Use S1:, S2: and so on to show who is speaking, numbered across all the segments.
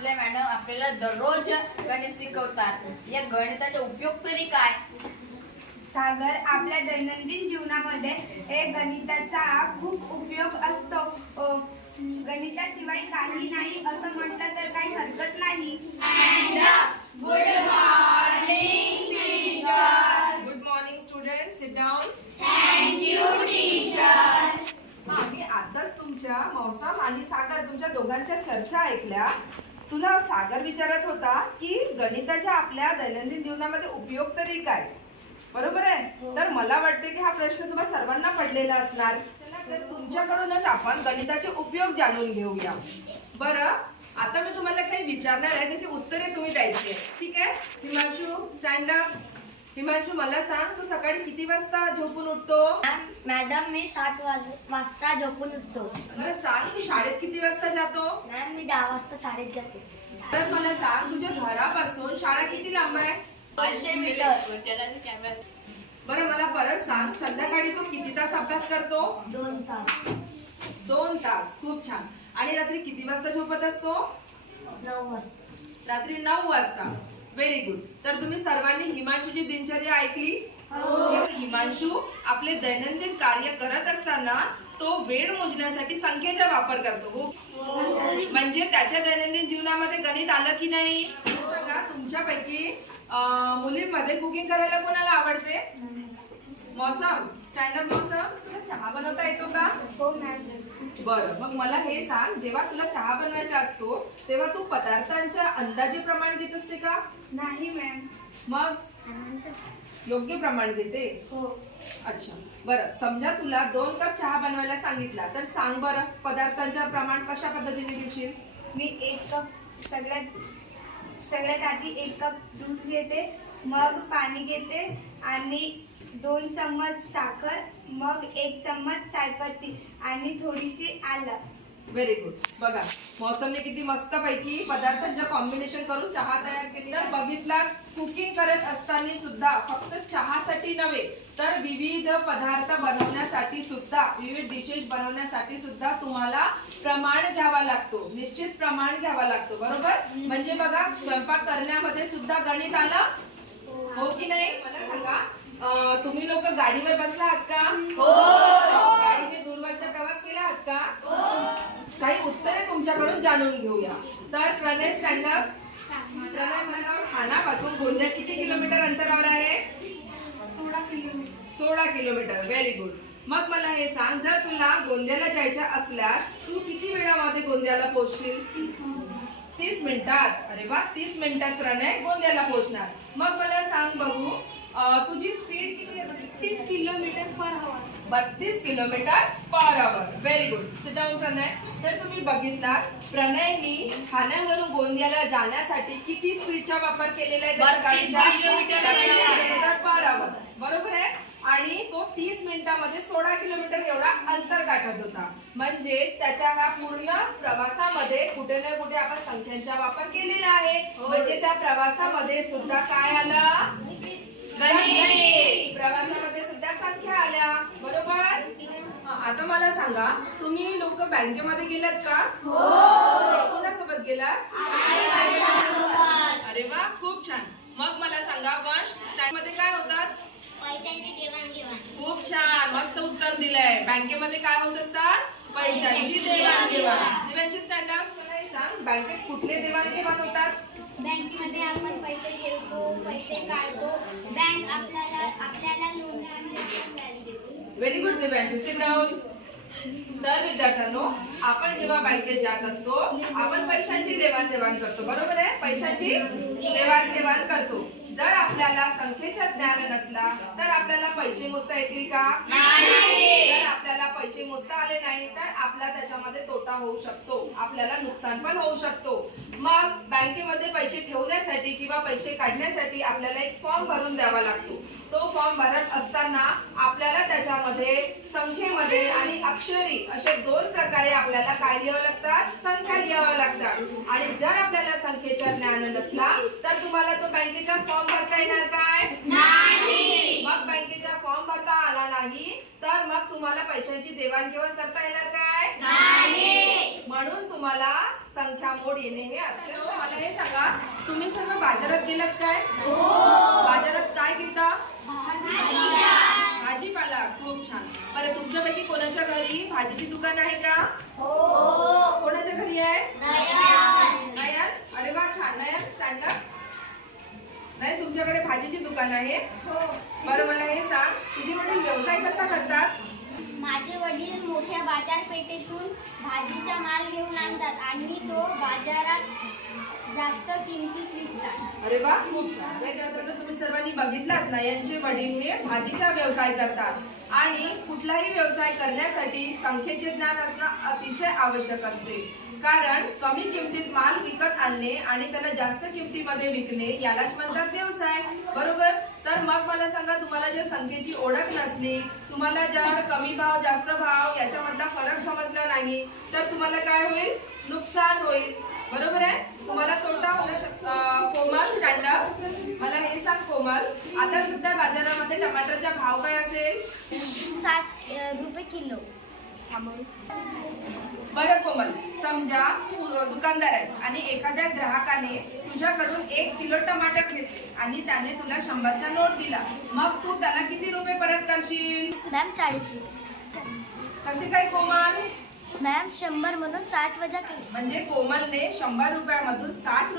S1: आपल्या मॅडम आपल्याला दररोज गणित शिकवतात. या गणिताचा उपयोग तरी काय?
S2: सागर आपल्या दैनंदिन जीवनामध्ये हे गणिताचा खूप उपयोग असतो. अ, गणिताशिवाय काही नाही असं म्हटलं तर काही हरकत नाही.
S3: Good morning student sit down हा मी आताच तुमच्या मौसम आणि सागर तुमच्या दोघांच्या चर्चा ऐकल्या. तुला सागर विचारत होता की गणिताच्या आपल्या दैनंदिन जीवनामध्ये उपयोग तरी काय? बरोबर आहे? तर मला वाटते की हा प्रश्न तुम्हा सर्वांना पडलेला असणार. तर तुमच्याकडूनच आपण गणिताचे उपयोग जाणून घेऊया. बरं आता मी तुम्हाला काही विचारणार आहे त्याची उत्तरे तुम्ही द्यायची आहे ठीक आहे? हिमांशू स्टँड अप हिमांशू मला सांग तू सकाळी किती वाजता झोपून उठतो?
S4: मॅडम मी सात वाज वाजता झोपून उठतो.
S3: बरं सांग तू शाळेत किती वाजता जातो?
S4: मॅम मी दहा वाजता शाळेत जाते.
S3: तर मला सांग तुझ्या घरापासून शाळा किती लांब आहे?
S4: पाचशे मीटर.
S3: बरं मला परत सांग संध्याकाळी तू किती तास अभ्यास करतो?
S4: दोन तास.
S3: दोन तास खूप छान. आणि रात्री किती वाजता झोपत असतो?
S4: नऊ वाजता.
S3: रात्री नऊ वाजता. व्हेरी गुड तर तुम्ही सर्वांनी हिमांशूची दिनचर्या ऐकली? हिमांशू आपले दैनंदिन कार्य करत असताना तो वेळ मोजण्यासाठी संख्येचा वापर करतो हो. म्हणजे त्याच्या दैनंदिन जीवनामध्ये गणित आलं की नाही? सांगा तुमच्यापैकी मुलींमध्ये कुकिंग करायला कोणाला आवडते? मौसम. स्टँडअप मौसम. चहा बनवता येतो का?
S2: हो
S3: बरं मग मला हे सांग जेव्हा तुला चहा बनवायचा असतो तेव्हा तू पदार्थांच्या अंदाजे प्रमाण घेत असते का?
S2: नाही मॅम
S3: मग? योग्य प्रमाण घेते
S2: हो.
S3: अच्छा. बरं समजा तुला दोन कप चहा बनवायला सांगितला तर सांग बरं पदार्थांचं प्रमाण कशा पद्धतीने घेशील
S2: मी एक कप सगळ्यात सगळ्यात आधी एक कप दूध घेते मग पाणी घेते आणि दोन चम्मच साखर मग एक चम्मच चायपत्ती आणि थोडीशी आलं.
S3: व्हेरी गुड बघा मौसमने किती मस्त पैकी पदार्थांच्या कॉम्बिनेशन करून चहा तयार केला. बघितला कुकिंग करत असताना सुद्धा फक्त चहासाठी नव्हे तर विविध पदार्थ बनवण्यासाठी सुद्धा विविध डिशेस बनवण्यासाठी सुद्धा तुम्हाला प्रमाण घ्यावा लागतो. निश्चित प्रमाण घ्यावा लागतो. बरोबर? म्हणजे बघा स्वयंपाक करण्यामध्ये सुद्धा गणित आलं हो की नाही? मला सांगा तुम्ही लोक गाडीवर बसला आहात का? हो. गाडीने दूरवरचा प्रवास केला आहात का? काही उत्तरे तुमच्याकडून जाणून घेऊया. तर प्रणय स्टँडअप प्रणय मला ठाण्यापासून गोंदिया किती किलोमीटर अंतरावर आहे?
S2: सोळा किलोमीटर.
S3: सोळा किलोमीटर. व्हेरी गुड मग मला हे सांग जर तुला गोंदियाला जायच्या असल्यास तू किती वेळामध्ये गोंदियाला पोहोचशील? तीस मिनिटात. अरे वा तीस मिनिटात प्रणय गोंदियाला पोहोचणार. मग मला सांग बघू तुझी स्पीड किती आहे
S2: तीस किलोमीटर पर हवा
S3: बत्तीस kilometre per hour very good sit down Pranay. तर तुम्ही बघितलात प्रणयनी ठाण्यावरून गोंदियाला जाण्यासाठी किती स्पीडचा वापर केलेला आहे? त्याच्या
S1: 32
S3: गाडीचा?
S1: Kilometre
S3: 32
S1: per hour.
S3: Kilometre per hour बरोबर आहे? आणि तो तीस मिनिटामध्ये सोळा किलोमीटर एवढा अंतर गाठत होता. म्हणजेच त्याच्या ह्या पूर्ण प्रवासामध्ये कुठे ना कुठे आपण संख्यांचा वापर केलेला आहे. म्हणजे त्या प्रवासामध्ये सुद्धा काय आलं?
S1: गणित.
S3: प्रवासामध्ये सुद्धा संख्या आल्या. बरोबर? हा, आता मला सांगा तुम्ही लोक बँकेमध्ये गेलात का? हो. कोणासोबत गेलात? अरे वा खूप छान. मग मला सांगा वंशमध्ये काय होतात? खूप छान मस्त उत्तर दिलंय. बँकेमध्ये काय होत असतात? पैशांची देवाणघेवाण. दिव्यांची स्टँड सांग बँकेत कुठले देवाणघेवाण होतात?
S4: बँकेमध्ये आपण पैसे ठेवतो पैसे काढतो. बँक आपल्याला आपल्याला loan
S3: very good Divyanshi sit down तर विद्यार्थ्यांनो आपण जेव्हा बँकेत जात असतो आपण पैशांची देवाणघेवाण करतो. बरोबर आहे? पैशांची देवाणघेवाण करतो. जर आपल्याला संख्येचा ज्ञान नसला तर आपल्याला पैसे मोजता येतील का? जर आपल्याला पैसे मोजता आले नाही तर आपला त्याच्यामध्ये तोटा होऊ शकतो. आपल्याला नुकसान पण होऊ शकतो. मग बँकेमध्ये पैसे ठेवण्यासाठी किंवा पैसे काढण्यासाठी आपल्याला एक फॉर्म भरून द्यावा लागतो. तो फॉर्म भरत असताना आपल्याला त्याच्यामध्ये संख्येमध्ये आणि अक्षरी असे दोन प्रकारे आपल्याला काय लिहावं लागतात? संख्या लिहाव्या लागतात. आणि जर आपल्याला संख्येचा ज्ञान नसला तर तुम्हाला तो बँकेचा फॉर्म भरता येणार काय मग बँकेच्या फॉर्म फॉर्म भरता आला नाही तर मग तुम्हाला पैशाची देवाणघेवाण करता येणार काय? म्हणून तुम्हाला संख्या मोड येणे हे अत्यंत मला हे सांगा. तुम्ही सर्व बाजारात गेलात काय? बाजारात काय घेता? भाजीपाला. खूप छान. बरं तुमच्यापैकी कोणाच्या घरी भाजीची दुकान आहे का? कोणाच्या घरी आहे? नयन. अरे वा छान. नयन स्टँड नाही तुमच्याकडे भाजीची दुकान आहे? बरं मला हे सांग. तुझे वडील व्यवसाय कसा करतात?
S4: माझे वडील मोठ्या बाजारपेठेतून भाजीचा माल घेऊन आणतात आणि तो बाजारात जास्त किमतीत विकतात.
S3: अरे वा खूप छान. तुम्ही सर्वांनी बघितलात ना यांचे वडील हे भाजीचा व्यवसाय करतात. आणि कुठलाही व्यवसाय करण्यासाठी संख्येचे ज्ञान असणं अतिशय आवश्यक असते. कारण कमी किमतीत माल विकत आणणे आणि त्याला जास्त किमतीमध्ये विकणे यालाच म्हणतात व्यवसाय. बरोबर? तर मग मला सांगा तुम्हाला जर संख्येची ओळख नसली तुम्हाला जर कमी भाव जास्त भाव याच्यामधला फरक समजला नाही तर तुम्हाला काय होईल? नुकसान होईल. बरोबर आहे? तुम्हाला तोटा होऊ शकतो कोमल स्टँडअप मला हे सांग कोमल आता सध्या बाजारामध्ये टमाटरचा भाव काय असेल?
S4: साठ रुपये किलो.
S3: बरं कोमल समजा तू दुकानदार आहेस आणि एखाद्या ग्राहकाने तुझ्याकडून एक किलो टमाटर घेतले आणि त्याने तुला शंभरचा नोट दिला मग तू त्याला किती रुपये परत करशील?
S4: मॅम चाळीस रुपये.
S3: कसे काय कोमल?
S4: मॅम शंभर म्हणून साठ वजा केले.
S3: म्हणजे कोमलने शंभर रुपयामधून साठ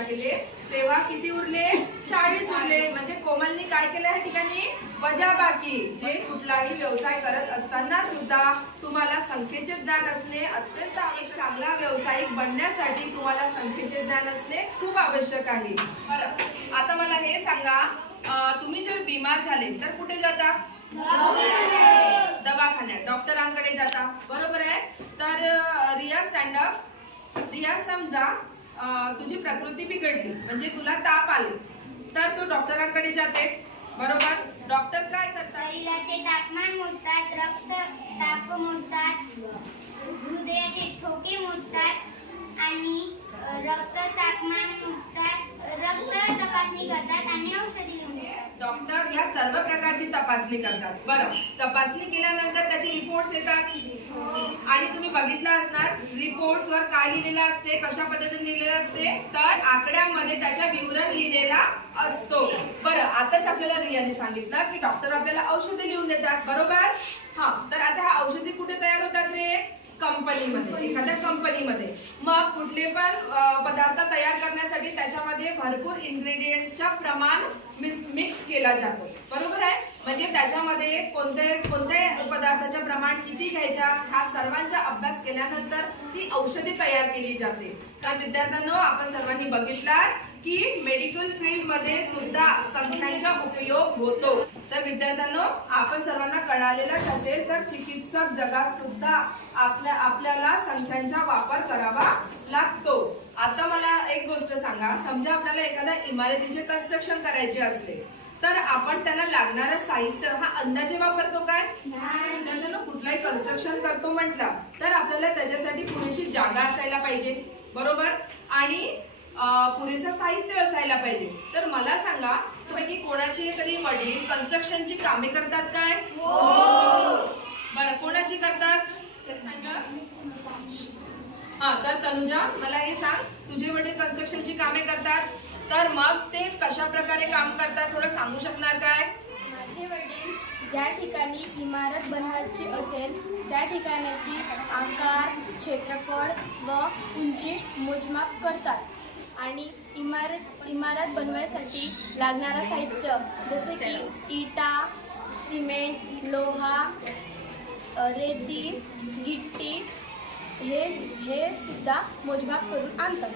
S3: राहिले. तेव्हा किती उरले? चाळीस उरले. म्हणजे कोमलनी काय केलं या ठिकाणी? वजा बाकी जे कुठलाही व्यवसाय करत असताना सुद्धा तुम्हाला संख्येचे ज्ञान असणे अत्यंत एक चांगला व्यावसायिक बनण्यासाठी तुम्हाला संख्येचे ज्ञान असणे खूप आवश्यक आहे. बरं. आता मला हे सांगा तुम्ही जर बिमार झाले तर कुठे जाता? दवाखान्यात. डॉक्टरांकडे जाता. बरोबर आहे? तर रिया रिया स्टँडअप रिया समजा तुझी प्रकृती बिघडली म्हणजे तुला ताप आले तर तू डॉक्टरांकडे जाते बरोबर? डॉक्टर काय करतात?
S4: शरीराचे तापमान मोजतात रक्त ताप मोजतात हृदयाचे ठोके मोजतात आणि रक्त तापमान मोजतात रक्त तपासणी करतात आणि औषधी
S3: डॉक्टर या सर्व प्रकारची तपासणी करतात. बरं तपासणी केल्यानंतर त्याचे रिपोर्ट्स येतात? आणि तुम्ही बघितलं असणार रिपोर्ट्स वर काय लिहिलेलं असते कशा पद्धतीने लिहिलेलं असते तर आकड्यामध्ये त्याच्या विवरण लिहिलेला असतो. बरं आताच आपल्याला रियाने सांगितलं की डॉक्टर आपल्याला औषधे लिहून देतात बरोबर? हा तर आता ह्या औषधी कुठे तयार होतात रे? कंपनीमध्ये एखाद्या कंपनीमध्ये. मग कुठले पण पदार्थ तयार करण्यासाठी त्याच्यामध्ये भरपूर इन्ग्रेडियंट्सच्या प्रमाण मिक्स केला जातो. बरोबर आहे? म्हणजे त्याच्यामध्ये कोणत्या कोणत्या पदार्थाचं प्रमाण किती घ्यायच्या हा सर्वांचा अभ्यास केल्यानंतर ती औषधी तयार केली जाते. तर विद्यार्थ्यांनो आपण सर्वांनी बघितलात की मेडिकल फील्डमध्ये सुद्धा संख्यांचा उपयोग होतो. तर विद्यार्थ्यांनो आपण सर्वांना कळालेलाच असेल तर चिकित्सक जगात सुद्धा आपल्या आपल्याला संख्यांचा वापर करावा लागतो. आता मला एक गोष्ट सांगा. समजा आपल्याला एखाद्या इमारतीचे कन्स्ट्रक्शन करायचे असले तर आपण त्याला लागणारं साहित्य हा अंदाजे वापरतो काय? विद्यार्थ्यांनो कुठलाही कन्स्ट्रक्शन करतो म्हटलं तर आपल्याला त्याच्यासाठी पुरेशी जागा असायला पाहिजे. बरोबर? आणि पुरेसं साहित्य असायला पाहिजे. तर मला सांगा पैकी कोणाचे तरी वडील कन्स्ट्रक्शनची कामे करतात काय? बरं कोणाची करतात? हा तर तनुजा मला हे सांग. तुझे वडील कन्स्ट्रक्शनची कामे करतात? तर मग ते कशा प्रकारे काम करतात थोडं सांगू शकणार काय?
S5: माझे वडील ज्या ठिकाणी इमारत बनवायची असेल त्या ठिकाणाची आकार क्षेत्रफळ व उंची मोजमाप करतात. आणि इमारत इमारत बनवायसाठी लागणारं साहित्य जसे की इटा सिमेंट लोहा रेती गिट्टी हे हे सुद्धा मोजमाप करून आणतात.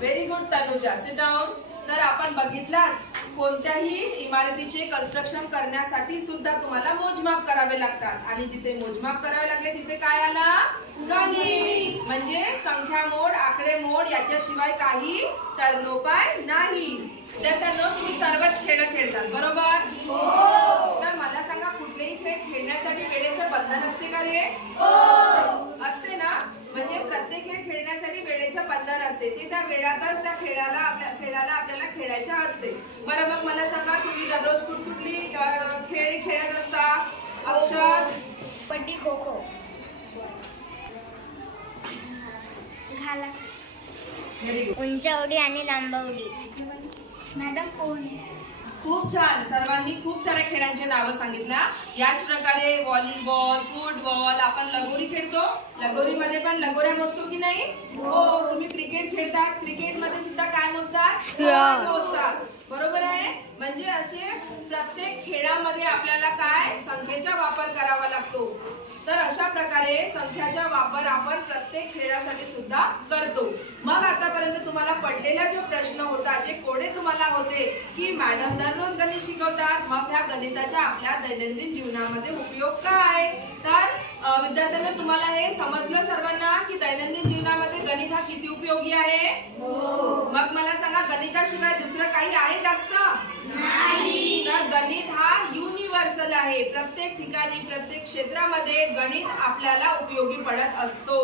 S3: Very good Tanuja sit down तर आपण बघितलात कोणत्याही इमारतीचे कन्स्ट्रक्शन करण्यासाठी सुद्धा तुम्हाला मोजमाप करावे लागतात. आणि जिथे मोजमाप करावे लागले तिथे काय आला? गणित. म्हणजे संख्या मोड आकडे मोड याच्याशिवाय काही तरणोपाय नाही. तर त्यांना तुम्ही सर्वच खेळ खेळतात बरोबर? तर मला सांगा कुठलेही खेळ खेळण्यासाठी वेळेचे बंधन असते का रे असते ना म्हणजे प्रत्येक खेळ खेळण्यासाठी वेळेचे बंधन असते असते ते त्या वेळातच त्या खेळाला आपल्या खेळाला आपल्याला खेळायच्या असते. बरं मग मला सांगा तुम्ही दररोज कुठकुठली खेळ खेळत असता? अक्षर?
S4: कबड्डी खो खो. घाला. उंच उडी आणि लांब उडी मॅडम कोण
S3: खूप छान. सर्वांनी खूप साऱ्या खेळांची नावं सांगितल्या. याच प्रकारे व्हॉलीबॉल फुटबॉल आपण लगोरी खेळतो. लगोरीमध्ये पण लगोऱ्या मोजतो की नाही? हो तुम्ही क्रिकेट खेळतात. क्रिकेटमध्ये सुद्धा काय मोजतात? मोजतात. बरोबर? म्हणजे असे प्रत्येक खेळामध्ये आपल्याला काय? संख्येचा वापर करावा लागतो. तर अशा प्रकारे संख्याचा वापर आपण प्रत्येक खेळासाठी सुद्धा करतो. मग आतापर्यंत तुम्हाला पडलेला जो प्रश्न होता जे कोडे तुम्हाला होते की मॅडम दररोज गणित शिकवतात मग ह्या गणिताचा आपल्या दैनंदिन जीवनामध्ये उपयोग काय? तर विद्यार्थ्यांना तुम्हाला हे समजलं सर्वांना की दैनंदिन जीवनामध्ये गणित हा किती उपयोगी आहे? मग मला सांगा गणिताशिवाय दुसरं काही आहे जास्त? तर गणित हा युनिव्हर्सल आहे. प्रत्येक ठिकाणी प्रत्येक क्षेत्रामध्ये गणित आपल्याला उपयोगी पडत असतो.